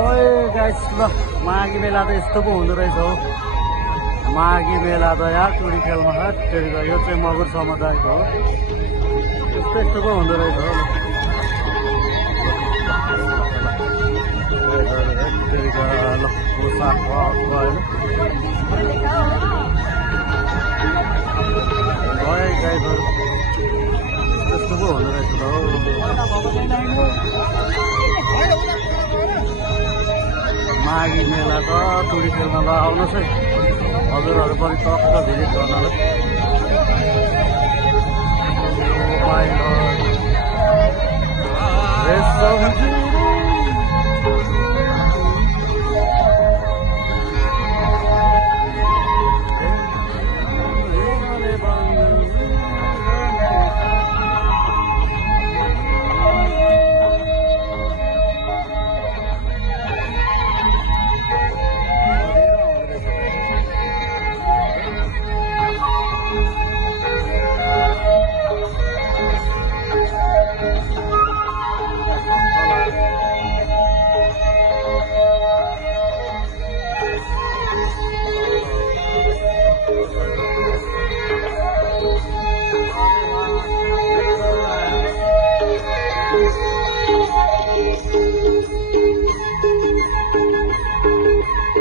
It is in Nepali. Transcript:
गाइस ल माघी मेला त यस्तो पो हुँदो रहेछ हो। माघी मेला त यार टुरी खेलमा हत्तेरिका यो चाहिँ मगर समुदायको हो। यस्तो यस्तो पो हुँदो रहेछ हो। हत्तेरिका ल पोसाक होइन गाइसहरू यस्तो पो हुँदो रहेछ त हो। माघी मेला त टुरी खेलमा ल आउनुहोस् है हजुरहरू पनि टक्क भिजिट गर्नलाई।